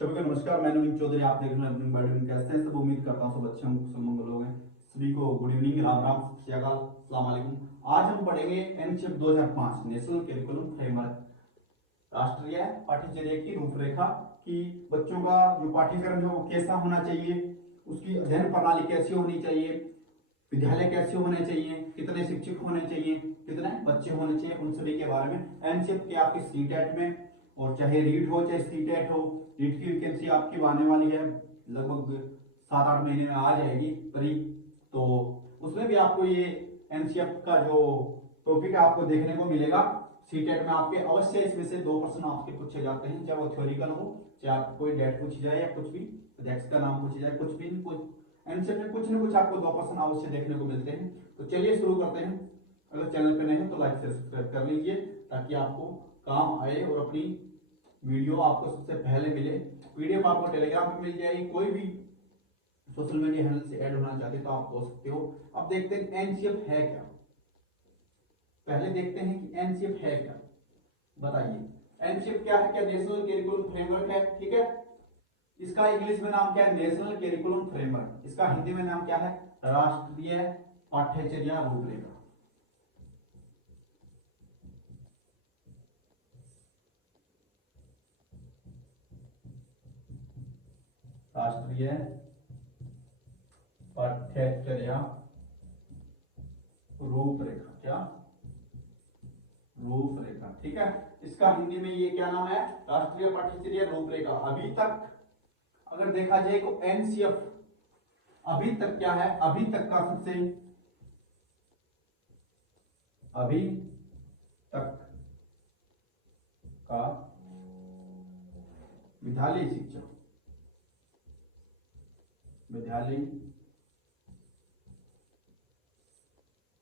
सभी को नमस्कार। मैं नवीन चौधरी, आप देख रहे हैं अपनी बायोडिंग। कैसे हैं सब? उम्मीद करता हूँ सब अच्छे होंगे, सब मंगल होंगे। सभी को गुड इवनिंग, राम राम, सत श्री अकाल, अस्सलाम वालेकुम। आज हम पढ़ेंगे एनसीईआरटी 2005 नेशनल करिकुलम फ्रेमवर्क, राष्ट्रीय पाठ्यचर्या की रूपरेखा कि बच्चों का जो पाठ्यक्रम है वो कैसा होना चाहिए, उसकी अध्ययन प्रणाली कैसी होनी चाहिए, विद्यालय कैसे होने चाहिए, कितने शिक्षक होने चाहिए, कितने बच्चे होने चाहिए, उन सभी के बारे में एनसीईआरटी के आपके सीटेट में, और चाहे रीट हो चाहे सीटेट हो, रीट की वैकेंसी आपकी आने वाली है, लगभग 7-8 महीने में आ जाएगी करीब। तो उसमें भी आपको ये एनसीईआरटी का जो टॉपिक है आपको देखने को मिलेगा। सीटेट में आपके अवश्य इसमें से 2 प्रश्न आपके पूछे जाते हैं, चाहे वो थ्योरिकल हो, चाहे आप कोई डेट पूछी जाए या कुछ भी प्रोजेक्ट्स का नाम पूछी जाए, कुछ भी कुछ एनसीईआरटी में कुछ ना कुछ आपको 2 प्रश्न अवश्य देखने को मिलते हैं। तो चलिए शुरू करते हैं। अगर चैनल पे नए हो तो लाइक से सब्सक्राइब कर लीजिए ताकि आपको काम आए और अपनी वीडियो आपको सबसे पहले मिले। पीडीएफ आपको टेलीग्राम पे मिल जाएगी, कोई भी सोशल मीडिया हैंडल से ऐड होना चाहते तो आप हो सकते हो। अब देखते हैं एनसीईआरटी है क्या। पहले देखते हैं कि एनसीईआरटी है क्या, बताइए एनसीईआरटी क्या है? क्या नेशनल करिकुलम फ्रेमवर्क है, ठीक है। इसका इंग्लिश में नाम क्या है? National curriculum framework. इसका हिंदी में नाम क्या है? राष्ट्रीय पाठ्यचर्या रूपरेखा। राष्ट्रीय पाठ्यचर्या रूपरेखा, क्या रूपरेखा, ठीक है। इसका हिंदी में ये क्या नाम है? राष्ट्रीय पाठ्यचर्या रूपरेखा। अभी तक अगर देखा जाए तो एनसीईआरटी अभी तक क्या है? अभी तक का सबसे अभी तक का विद्यालय शिक्षा, विद्यालय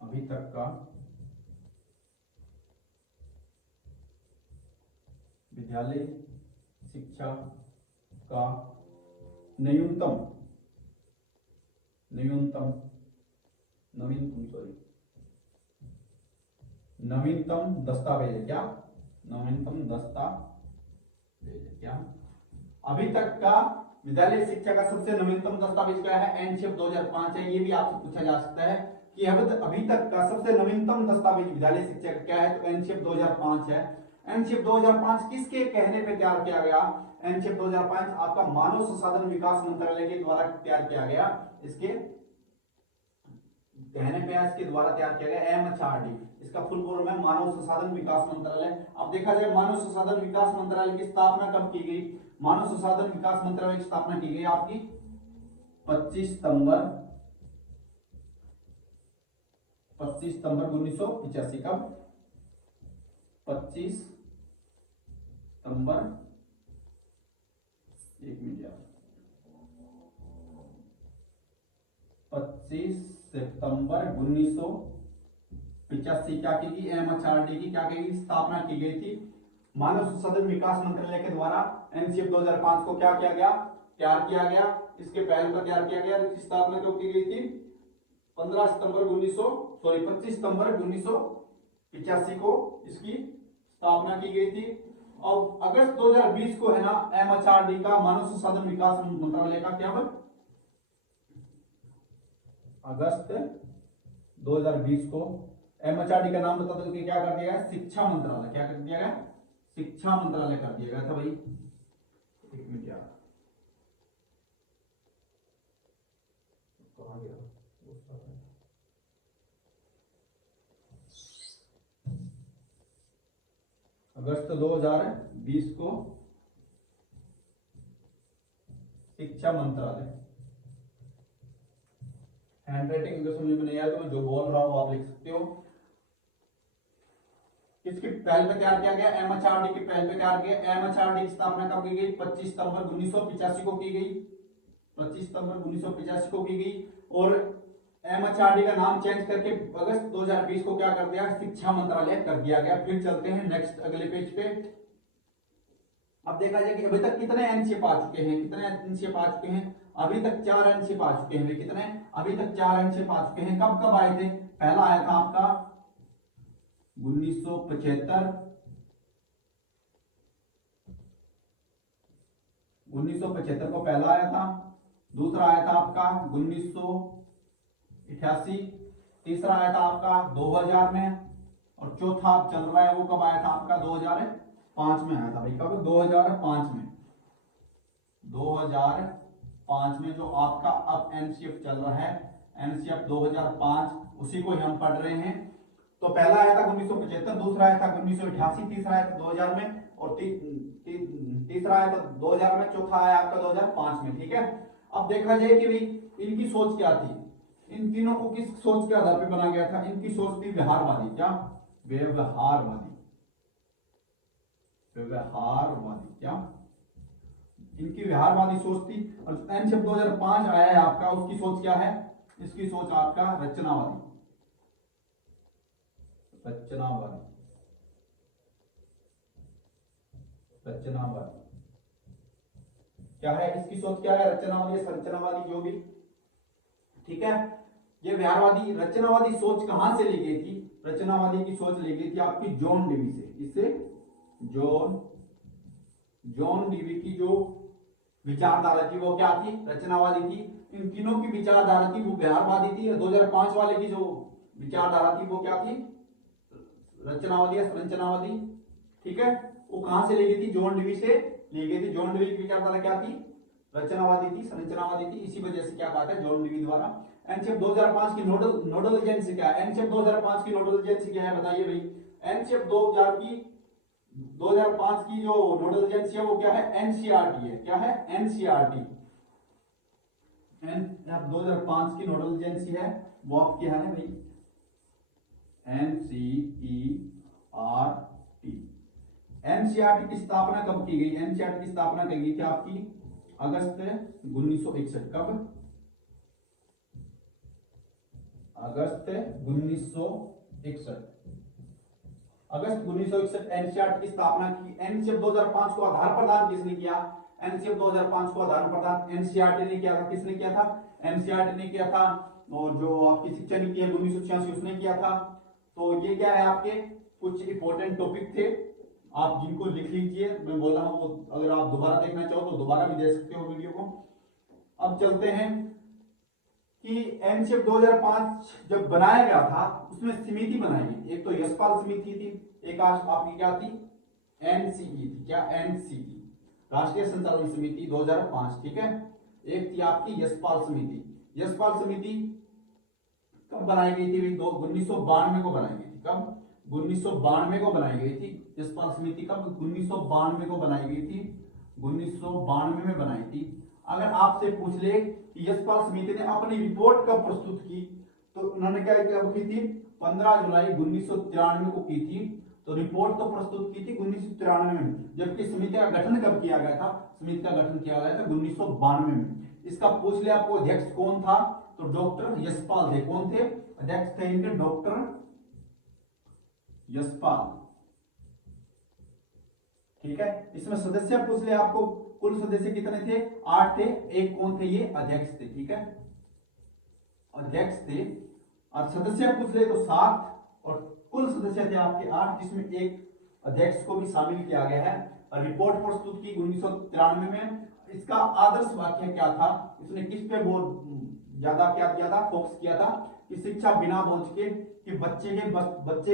अभी तक का विद्यालय शिक्षा का न्यूनतम न्यूनतम नवीनतम सॉरी नवीनतम दस्तावेज है, क्या नवीनतम दस्तावेज है, क्या अभी तक का विद्यालय शिक्षा का सबसे नवीनतम दस्तावेज क्या है? एनसीईआरटी 2005 है। ये भी आपसे पूछा जा सकता है कि अभी तक का सबसे नवीनतम दस्तावेज विद्यालय शिक्षा का क्या है? तो एनसीईआरटी 2005 है। एनसीईआरटी 2005 किसके कहने पे तैयार किया गया? एनसीईआरटी 2005 आपका मानव संसाधन विकास मंत्रालय के द्वारा तैयार किया गया। इसके कहने पे इसके द्वारा तैयार किया गया एमएचआरडी। इसका फुल फॉर्म है मानव संसाधन विकास मंत्रालय। अब देखा जाए मानव संसाधन विकास मंत्रालय की स्थापना कब की गई? मानव संसाधन विकास मंत्रालय की स्थापना की गई आपकी 25 सितंबर 1985। कब? 25 सितंबर, एक मिनट यार, 25 सितंबर 1985 क्या की गई? एमएचआरडी की क्या की गई? स्थापना की गई थी। मानव संसाधन विकास मंत्रालय के द्वारा एनसीईआरटी 2005 को क्या किया गया? तैयार किया गया। इसके पहल पर तैयार किया गया। इसकी स्थापना कब की गई थी? 25 सितंबर 1985 को इसकी स्थापना की गई थी। और अगस्त 2020 को है ना एमएचआरडी का, मानव संसाधन विकास मंत्रालय का क्या बन, अगस्त 2020 को एमएचआरडी का नाम बता दो कि क्या कर दिया गया? शिक्षा मंत्रालय। क्या कर दिया गया? शिक्षा मंत्रालय कर दिया गया था भाई। एक मिनट यार, कहां गया? अगस्त 2020 को शिक्षा मंत्रालय। हैंड राइटिंग अगर समझ में नहीं आया तो मैं जो बोल रहा हूं आप लिख सकते हो। किसकी पहल पे तैयार किया गया? एमएचआरडी की पहल पे तैयार किया। एमएचआरडी की स्थापना कब की गई? 25 सितंबर 1985 को की गई। 25 सितंबर 1985 को की गई। और एमएचआरडी का नाम चेंज करके अगस्त 2020 को क्या कर दिया? शिक्षा मंत्रालय कर दिया गया। फिर चलते हैं नेक्स्ट अगले पेज पे। अब देखा जाए कि अभी तक कितने एनसीईआरटी आ चुके हैं, कितने एनसीईआरटी आ चुके हैं? अभी तक 4 एनसीईआरटी आ चुके हैं। कितने? अभी तक 4 एनसीईआरटी आ चुके हैं। कब कब आए थे? पहला आया था आपका 1975, 1975 को पहला आया था, दूसरा आया था आपका 1988, तीसरा आया था आपका 2000 में, और चौथा आप चल रहा है वो कब आया था आपका 2005 में आया था भाई। कब? 2005 में। 2005 में जो आपका अब एनसीएफ चल रहा है, एनसीएफ 2005, उसी को हम पढ़ रहे हैं। तो पहला आया था 1975, दूसरा आया था 1988, तीसरा आया था 2000 में, और तीसरा आया था 2000 में, चौथा आया आपका 2005 में। ठीक है, अब देखा जाए कि भाई इनकी सोच क्या थी, इन तीनों को किस सोच के आधार पर बना गया था? इनकी सोच थी व्यवहारवादी। क्या? व्यवहारवादी। व्यवहारवादी। क्या? इनकी व्यवहारवादी सोच थी। और एनसीएफ 2005 आया है आपका, उसकी सोच क्या है? इसकी सोच आपका रचनावादी। रचनावादी। रचनावादी क्या है? इसकी सोच क्या है? रचनावादी, संरचनावादी, जो भी। ठीक है, ये व्यवहारवादी रचनावादी सोच कहां से ली गई थी? रचनावादी की सोच ली गई थी आपकी जॉन डीवी से। इससे जॉन डीवी की जो विचारधारा थी वो क्या थी? रचनावादी थी। इन तीनों की विचारधारा थी वो व्यवहारवादी थी। 2005 वाले की जो विचारधारा थी वो क्या थी? रचनावादी या संरचनावादी। ठीक है, वो कहां से ली गई थी? जॉन डीवी से ली गई थी। जॉन डीवी की विचारधारा क्या थी? रचनावादी थी, संरचनावादी थी। इसी वजह से क्या कहा था? जॉन डीवी द्वारा। एनसीएफ 2005 की नोडल एजेंसी क्या है? एनसीएफ 2005 की नोडल एजेंसी क्या है बताइए भाई। एनसीएफ 2005 की जो नोडल एजेंसी है वो क्या है? एनसीईआरटी है। क्या है? एनसीईआरटी। 2005 की नोडल एजेंसी है वो आप क्या है भाई? एनसीईआरटी। एनसीईआरटी की स्थापना कब की गई? एनसीईआरटी की स्थापना की गई थी आपकी अगस्त 1961। कब? अगस्त 1961। अगस्त 1961 एनसीईआरटी की स्थापना की। एनसीएफ 2005 को आधार प्रदान किसने किया? एनसीएफ 2005 को आधार प्रदान एनसीईआरटी ने किया था। किसने किया था? एनसीईआरटी ने किया था। और जो आपकी शिक्षा नीति है 1986 उसने किया था। तो ये क्या है? आपके कुछ इंपॉर्टेंट टॉपिक थे, आप जिनको लिख लीजिए। मैं बोल रहा हूँ वो अगर आप दोबारा देखना चाहो तो दोबारा भी देख सकते हो वीडियो को। अब चलते हैं कि एनसीएफ 2005 जब बनाया गया था उसमें समिति बनाई गई। एक तो यशपाल समिति थी, एक आपकी क्या थी? एनसीई थी। क्या? एनसीई, राष्ट्रीय संचालन समिति 2005। ठीक है, एक थी आपकी यशपाल समिति। यशपाल समिति कब बनाई गई थी? 1992 को बनाई गई थी। कब? 1992 को बनाई गई थी यशपाल समिति। कब? 1992 को बनाई गई थी। 1992 में बनाई थी। अगर आपसे पूछ ले कि यशपाल समिति ने अपनी रिपोर्ट कब प्रस्तुत की, तो उन्होंने क्या की थी? 15 जुलाई 1993 को की थी। तो रिपोर्ट तो प्रस्तुत की थी 1993 में, जबकि समिति का गठन कब किया गया था? समिति का गठन किया गया था 1992 में। इसका पूछ ले आपको अध्यक्ष कौन था, तो डॉक्टर यशपाल थे। कौन थे? अध्यक्ष थे इनके डॉक्टर यशपाल। ठीक है, इसमें सदस्य पूछ ले आपको, कुल सदस्य कितने थे? 8 थे। एक कौन थे? ये अध्यक्ष थे। ठीक है, अध्यक्ष थे। और सदस्य पूछ ले तो 7, और कुल सदस्य थे आपके 8, जिसमें एक अध्यक्ष को भी शामिल किया गया है। और रिपोर्ट प्रस्तुत की 1993 में। इसका आदर्श वाक्य क्या था? इसने किस पे बहुत ज्यादा क्या किया था? फोकस किया था कि शिक्षा बिना बोझ के, कि बच्चे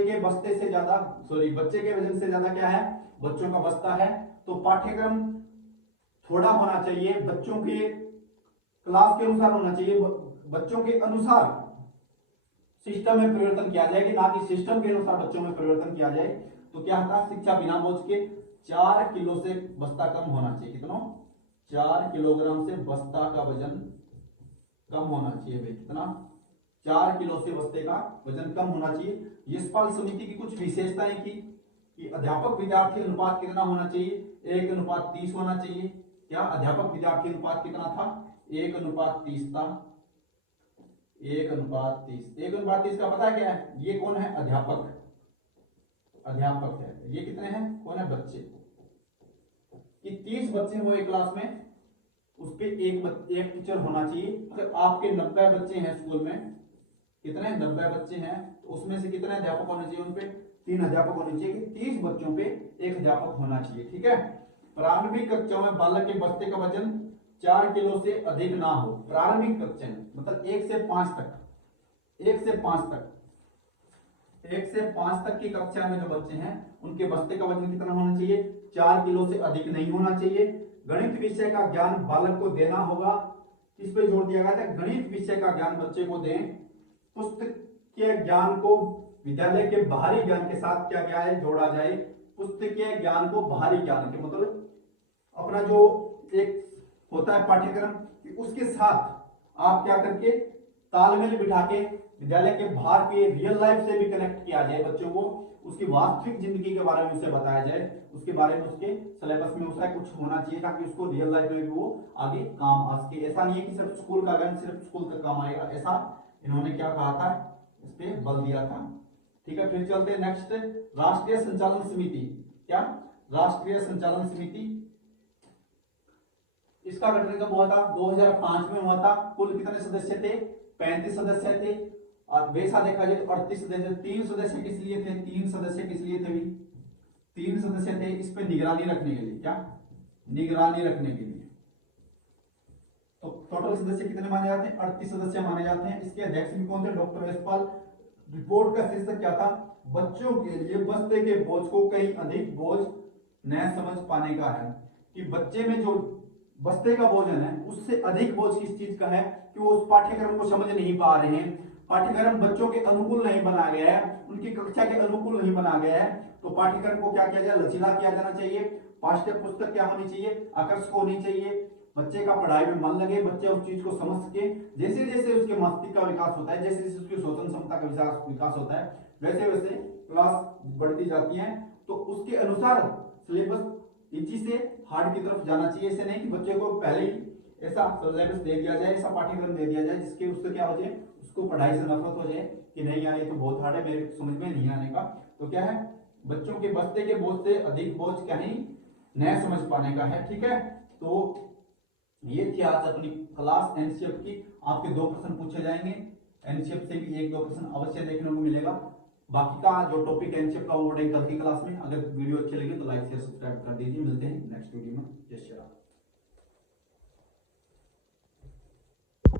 के बस्ते से ज्यादा, बच्चे के वजन से ज्यादा क्या है? बच्चों का बस्ता है। तो पाठ्यक्रम थोड़ा होना चाहिए, बच्चों के क्लास के अनुसार होना चाहिए, बच्चों के अनुसार सिस्टम में परिवर्तन किया जाए, कि ना कि सिस्टम के अनुसार बच्चों में परिवर्तन किया जाए। तो क्या था? शिक्षा बिना बोझ के 4 किलो से बस्ता कम होना चाहिए। कितना? 4 किलोग्राम से बस्ता का वजन कम होना चाहिए भाई। कितना? 4 किलो से बस्ते का वजन कम होना चाहिए। यशपाल समिति की कुछ विशेषताएं की कि अध्यापक विद्यार्थी अनुपात कितना होना चाहिए? 1:30 होना चाहिए। क्या? अध्यापक विद्यार्थी अनुपात कितना था? 1:30 था। 1:30। 1:30 का पता है क्या है? ये कौन है? अध्यापक। अध्यापक है। ये कितने हैं? कौन है? बच्चे। कि 30 बच्चे हो एक क्लास में, उस पे एक टीचर होना चाहिए। अगर आपके 90 बच्चे हैं स्कूल में, कितने? 90 बच्चे हैं, तो उसमें से कितने अध्यापक होने चाहिए? उनपे 3 अध्यापक होने चाहिए, कि 30 बच्चों पे एक अध्यापक होना चाहिए। ठीक है, प्रारंभिक कक्षाओं में बालक के बस्ते का वजन 4 किलो से अधिक ना हो। प्रारंभिक कक्षा में मतलब 1 से 5 तक, 1 से 5 तक, 1 से 5 तक की कक्षा में जो बच्चे हैं उनके बस्ते का वजन कितना होना चाहिए? 4 किलो से अधिक नहीं होना चाहिए। गणित विषय का ज्ञान बालक को देना होगा। इस पे जोर दिया गया था, गणित विषय का ज्ञान बच्चे को दें। पुस्तकीय ज्ञान को विद्यालय के बाहरी ज्ञान के साथ क्या क्या है जोड़ा जाए। पुस्तकीय ज्ञान को बाहरी ज्ञान के मतलब अपना जो एक होता है पाठ्यक्रम, उसके साथ आप क्या करके तालमेल बिठा के विद्यालय के बाहर के रियल लाइफ से भी कनेक्ट किया जाए। बच्चों को उसकी वास्तविक जिंदगी के बारे में उसे बताया जाए, उसके बारे में उसके सिलेबस में उसका कुछ होना चाहिए ताकि उसको रियल लाइफ में भी वो आगे काम आ सके। ऐसा नहीं है कि सिर्फ स्कूल का ज्ञान सिर्फ स्कूल तक काम आएगा, ऐसा इन्होंने क्या कहा था, इस पे बल दिया था। ठीक है, फिर चलते हैं नेक्स्ट, राष्ट्रीय संचालन समिति। क्या राष्ट्रीय संचालन समिति, इसका गठन कब हुआ था? 2005 में हुआ था। कुल कितने सदस्य थे? 35 सदस्य थे। और वैसा देखा जाए तो 38 सदस्य। 3 सदस्य किस लिए थे? 3 सदस्य किस लिए थे? 3 सदस्य थे इस पे निगरानी रखने के लिए। क्या? निगरानी रखने के लिए। तो टोटल सदस्य कितने माने जाते हैं? 38 सदस्य माने जाते हैं। इसके अध्यक्ष भी कौन थे? डॉक्टर यशपाल। रिपोर्ट का शीर्षक क्या था? बच्चों के लिए बस्ते के बोझ को कहीं अधिक बोझ न समझ पाने का है। कि बच्चे में जो बस्ते का बोझ है उससे अधिक बोझ किस चीज का है कि वो उस पाठ्यक्रम को समझ नहीं पा रहे हैं। पाठ्यक्रम बच्चों के अनुकूल नहीं बना गया है, उनकी कक्षा के अनुकूल नहीं बना गया है। तो पाठ्यक्रम को क्या किया जाए? लचीला किया जाना चाहिए। पाठ्य पुस्तक क्या होनी चाहिए? आकर्षक होनी चाहिए। बच्चे का पढ़ाई में मन लगे, बच्चे उस चीज को समझ सके। जैसे जैसे उसके मस्तिष्क का विकास होता है, जैसे जैसे उसकी सोचन क्षमता का विकास होता है, वैसे वैसे क्लास बढ़ती जाती है। तो उसके अनुसार सिलेबस इजी से हार्ड की तरफ जाना चाहिए। ऐसे नहीं कि बच्चे को पहले ही ऐसा सिलेबस दे दिया जाए, ऐसा पाठ्यक्रम दे दिया जाए जिसके उससे क्या हो जाए, उसको पढ़ाई से नफरत हो जाए कि नहीं यार ये तो बहुत हार्ड है, मेरे समझ में नहीं आने का। तो क्या है, बच्चों के बस्ते के बोझ से अधिक बोझ कहीं न समझ पाने का है। ठीक है, तो ये थी आज अपनी क्लास एनसीएफ की। आपके 2 प्रश्न पूछे जाएंगे, एनसीएफ से भी 1-2 प्रश्न अवश्य देखने को मिलेगा। बाकी का जो टॉपिक एनसीएफ का वो पढ़ेंगे कल की क्लास में। अगर वीडियो अच्छी लगी तो लाइक शेयर सब्सक्राइब कर दीजिए। मिलते हैं नेक्स्ट वीडियो में। जय श्री राम।